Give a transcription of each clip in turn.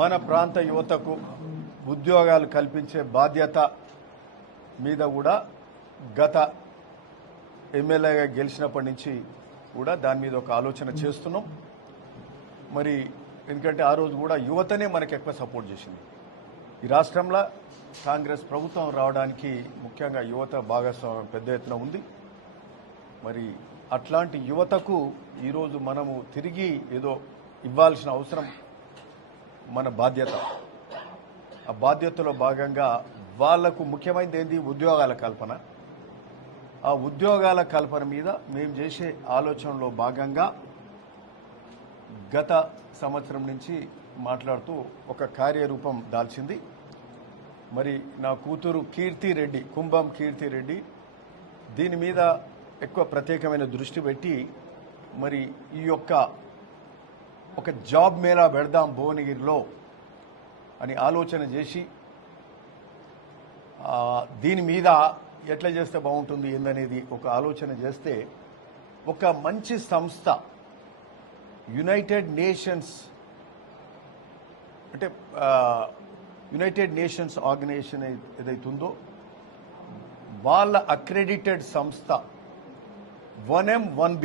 మన ప్రాంత యువతకు ఉద్యోగాలు కల్పించే బాధ్యత మీద కూడా గత ఎమ్మెల్యేగా గెలిచినప్పటి నుంచి కూడా దాని మీద ఒక ఆలోచన చేస్తున్నాం. మరి ఎందుకంటే ఆ రోజు కూడా యువతనే మనకు ఎక్కువ సపోర్ట్ చేసింది. ఈ రాష్ట్రంలో కాంగ్రెస్ ప్రభుత్వం రావడానికి ముఖ్యంగా యువత భాగస్వామ్యం పెద్ద ఎత్తున ఉంది. మరి అట్లాంటి యువతకు ఈరోజు మనము తిరిగి ఏదో ఇవ్వాల్సిన అవసరం మన బాధ్యత. ఆ బాధ్యతలో భాగంగా వాళ్లకు ముఖ్యమైనది ఏంది? ఉద్యోగాల కల్పన. ఆ ఉద్యోగాల కల్పన మీద మేము చేసే ఆలోచనలో భాగంగా గత సంవత్సరం నుంచి మాట్లాడుతూ ఒక కార్యరూపం దాల్చింది. మరి నా కూతురు కీర్తిరెడ్డి, కుంభం కీర్తిరెడ్డి దీని మీద ఎక్కువ ప్రత్యేకమైన దృష్టి పెట్టి మరి ఈ యొక్క ఒక జాబ్ మేళా పెడదాం భువనగిరిలో అని ఆలోచన చేసి దీని మీద ఎట్లా చేస్తే బాగుంటుంది ఏందనేది ఒక ఆలోచన చేస్తే ఒక మంచి సంస్థ యునైటెడ్ నేషన్స్ అంటే యునైటెడ్ నేషన్స్ ఆర్గనైజేషన్ ఏదైతుందో వాళ్ళ అక్రెడిటెడ్ సంస్థ 1M 1B.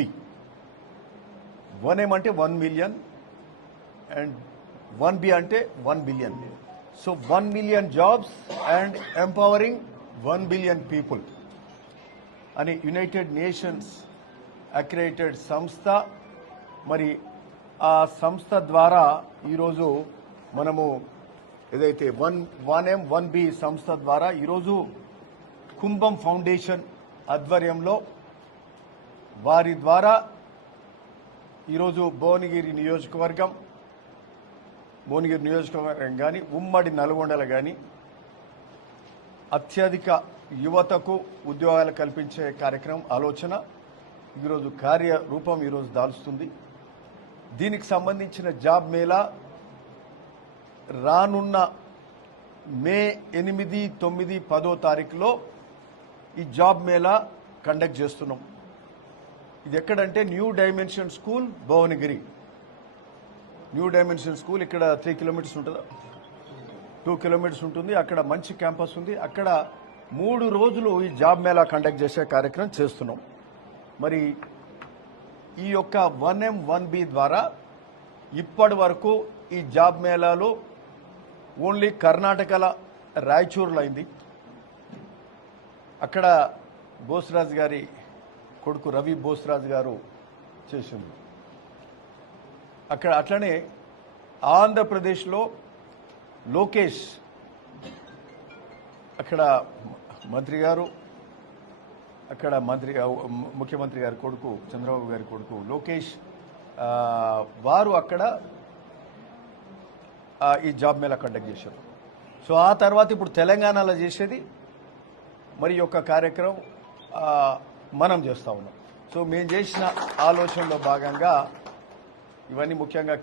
1M అంటే 1 మిలియన్ అండ్ 1B అంటే 1 billion. So 1 million jobs and empowering 1 billion people అని యునైటెడ్ నేషన్స్ అక్రెడిటెడ్ సంస్థ. మరి ఆ సంస్థ ద్వారా ఈరోజు మనము ఏదైతే 1M 1B సంస్థ ద్వారా ఈరోజు కుంభం ఫౌండేషన్ ఆధ్వర్యంలో వారి ద్వారా ఈరోజు భువనగిరి నియోజకవర్గం కానీ ఉమ్మడి నల్గొండలో కానీ అత్యధిక యువతకు ఉద్యోగాలు కల్పించే కార్యక్రమం ఆలోచన ఈరోజు కార్యరూపం ఈరోజు దాల్చుతుంది. దీనికి సంబంధించిన జాబ్ మేళా రానున్న మే 8, 9, 10 తారీఖులో ఈ జాబ్ మేళా కండక్ట్ చేస్తున్నాం. ఇది ఎక్కడంటే new dimension school Bhuvanagiri. New dimension school ఇక్కడ 3 కిలోమీటర్స్ ఉంటుంది, 2 కిలోమీటర్స్ ఉంటుంది. అక్కడ మంచి క్యాంపస్ ఉంది. అక్కడ 3 రోజులు ఈ జాబ్ మేళా కండక్ట్ చేసే కార్యక్రమం చేస్తున్నాం. మరి ఈ యొక్క 1M 1B ద్వారా ఇప్పటి వరకు ఈ జాబ్ మేళాలో ఓన్లీ కర్ణాటకల రాయచూరులో అయింది. అక్కడ బోస్రాజ్ గారి కొడుకు రవి బోస్రాజ్ గారు చేసింది. అక్కడ అట్లనే ఆంధ్రప్రదేశ్లో లోకేష్, అక్కడ మంత్రి గారు, అక్కడ ముఖ్యమంత్రి గారి కొడుకు చంద్రబాబు గారి కొడుకు లోకేష్ వారు అక్కడ ఈ జాబ్ మేళా కండక్ట్ చేశారు. సో ఆ తర్వాత ఇప్పుడు తెలంగాణలో చేసేది మరి యొక్క కార్యక్రమం మనం చేస్తూ ఉన్నాం. సో మేము చేసిన ఆలోచనలో భాగంగా ఇవన్నీ ముఖ్యంగా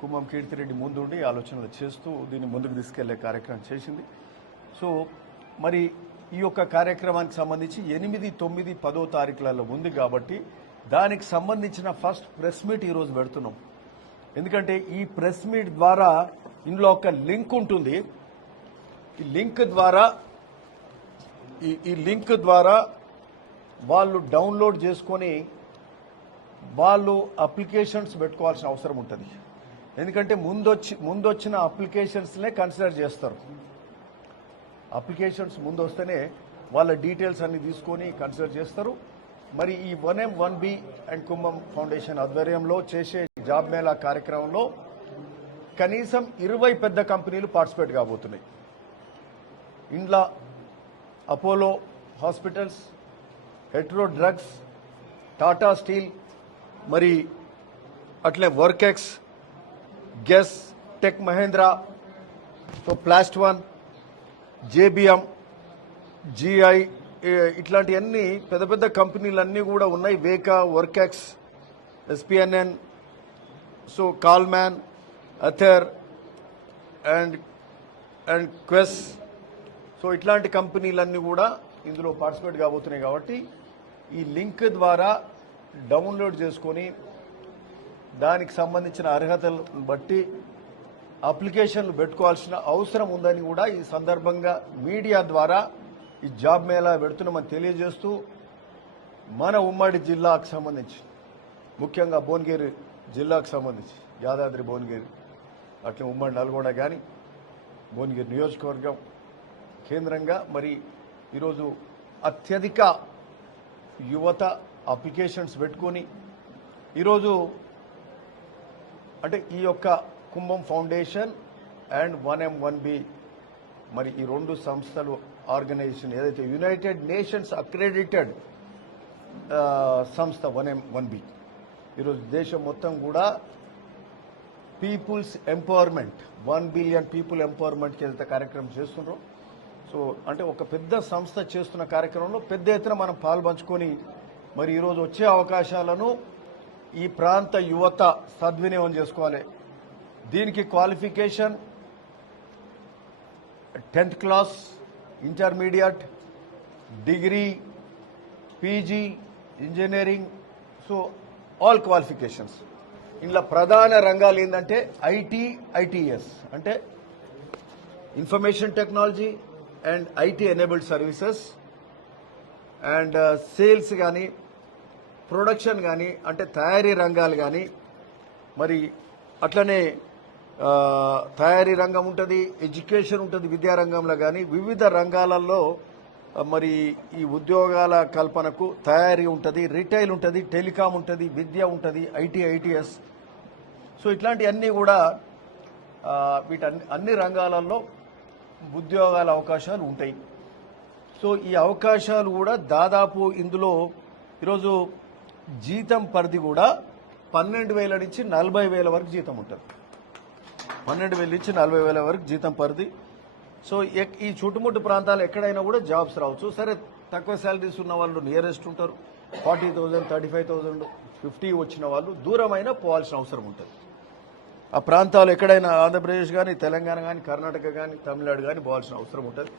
కుంభం కీర్తిరెడ్డి ముందుండి ఆలోచనలు చేస్తూ దీన్ని ముందుకు తీసుకెళ్లే కార్యక్రమం చేసింది. సో మరి ఈ యొక్క కార్యక్రమానికి సంబంధించి 8, 9, 10 తారీఖులలో ఉంది కాబట్టి దానికి సంబంధించిన ఫస్ట్ ప్రెస్ మీట్ ఈరోజు పెడుతున్నాం. ఎందుకంటే ఈ ప్రెస్ మీట్ ద్వారా ఇందులో ఒక లింక్ ఉంటుంది. ఈ లింక్ ద్వారా వాళ్ళు డౌన్లోడ్ చేసుకొని వాళ్ళు అప్లికేషన్స్ పెట్టుకోవాల్సిన అవసరం ఉంటుంది. ఎందుకంటే ముందొచ్చిన అప్లికేషన్స్నే కన్సిడర్ చేస్తారు. అప్లికేషన్స్ ముందు వస్తేనే వాళ్ళ డీటెయిల్స్ అన్ని తీసుకొని కన్సిడర్ చేస్తారు. మరి ఈ 1M 1B and Kumbham foundation ఆధ్వర్యంలో చేసే జాబ్ మేళా కార్యక్రమంలో కనీసం 20 పెద్ద కంపెనీలు పార్టిసిపేట్ కాబోతున్నాయి. ఇండ్లా Apollo hospitals, Hetero drugs, Tata steel, మరి అట్లే వర్కెక్స్, గెస్, టెక్ మహేంద్రా, సో ప్లాస్ట్ 1, JBM, GI, ఇట్లాంటి అన్ని పెద్ద పెద్ద కంపెనీలన్నీ కూడా ఉన్నాయి. వేకా, వర్కెక్స్, SPNN, సో కాల్మ్యాన్, అథర్ అండ్ క్వెస్, సో ఇట్లాంటి కంపెనీలన్నీ కూడా ఇందులో పార్టిసిపేట్ కాబోతున్నాయి. కాబట్టి ఈ లింక్ ద్వారా డౌన్లోడ్ చేసుకొని దానికి సంబంధించిన అర్హతలను బట్టి అప్లికేషన్లు పెట్టుకోవాల్సిన అవసరం ఉందని కూడా ఈ సందర్భంగా మీడియా ద్వారా ఈ జాబ్ మేళా పెడుతున్నామని తెలియజేస్తూ మన ఉమ్మడి జిల్లాకు సంబంధించి ముఖ్యంగా భువనగిరి జిల్లాకు సంబంధించి యాదాద్రి భువనగిరి అట్లే ఉమ్మడి నల్గొండ కానీ భువనగిరి నియోజకవర్గం కేంద్రంగా మరి ఈరోజు అత్యధిక యువత అప్లికేషన్స్ పెట్టుకొని ఈరోజు అంటే ఈ యొక్క కుంభం ఫౌండేషన్ అండ్ 1M1B మరి ఈ రెండు సంస్థలు ఆర్గనైజేషన్ ఏదైతే యునైటెడ్ నేషన్స్ అక్రెడిటెడ్ సంస్థ 1M1B ఈరోజు దేశం మొత్తం కూడా పీపుల్స్ ఎంపవర్మెంట్ 1 బిలియన్ పీపుల్ ఎంపవర్మెంట్కి వెళ్తే కార్యక్రమం చేస్తున్నారు. సో అంటే ఒక పెద్ద సంస్థ చేస్తున్న కార్యక్రమంలో పెద్ద ఎత్తున మనం పాల్పంచుకొని మరి ఈరోజు వచ్చే అవకాశాలను ఈ ప్రాంత యువత సద్వినియోగం చేసుకోవాలి. దీనికి qualification 10th class, intermediate, degree, PG, engineering, so all qualifications. ఇందులో ప్రధాన రంగాలు ఏంటంటే ఐటీ, ఐటీఎస్ అంటే information technology and IT enabled services and sales కానీ ప్రొడక్షన్ కానీ అంటే తయారీ రంగాలు కానీ మరి అట్లనే తయారీ రంగం ఉంటుంది, ఎడ్యుకేషన్ ఉంటుంది విద్యారంగంలో కానీ వివిధ రంగాలలో మరి ఈ ఉద్యోగాల కల్పనకు తయారీ ఉంటుంది, రిటైల్ ఉంటుంది, టెలికాం ఉంటుంది, విద్య ఉంటుంది, ఐటీ, ఐటీఎస్. సో ఇట్లాంటివన్నీ కూడా అన్ని రంగాలలో ఉద్యోగాల అవకాశాలు ఉంటాయి. సో ఈ అవకాశాలు కూడా దాదాపు ఇందులో ఈరోజు జీతం పరిధి కూడా 12,000 నుంచి 40,000 వరకు జీతం ఉంటుంది. 12,000 నుంచి 40,000 వరకు జీతం పరిధి. సో ఈ చుట్టుముట్టు ప్రాంతాలు ఎక్కడైనా కూడా జాబ్స్ రావచ్చు. సరే తక్కువ శాలరీస్ ఉన్న వాళ్ళు నియరెస్ట్ ఉంటారు, 40,000, 35,000, 50 వచ్చిన వాళ్ళు దూరమైనా పోవాల్సిన అవసరం ఉంటుంది. ఆ ప్రాంతాలు ఎక్కడైనా ఆంధ్రప్రదేశ్ కానీ, తెలంగాణ కానీ, కర్ణాటక కానీ, తమిళనాడు కానీ పోవాల్సిన అవసరం ఉంటుంది.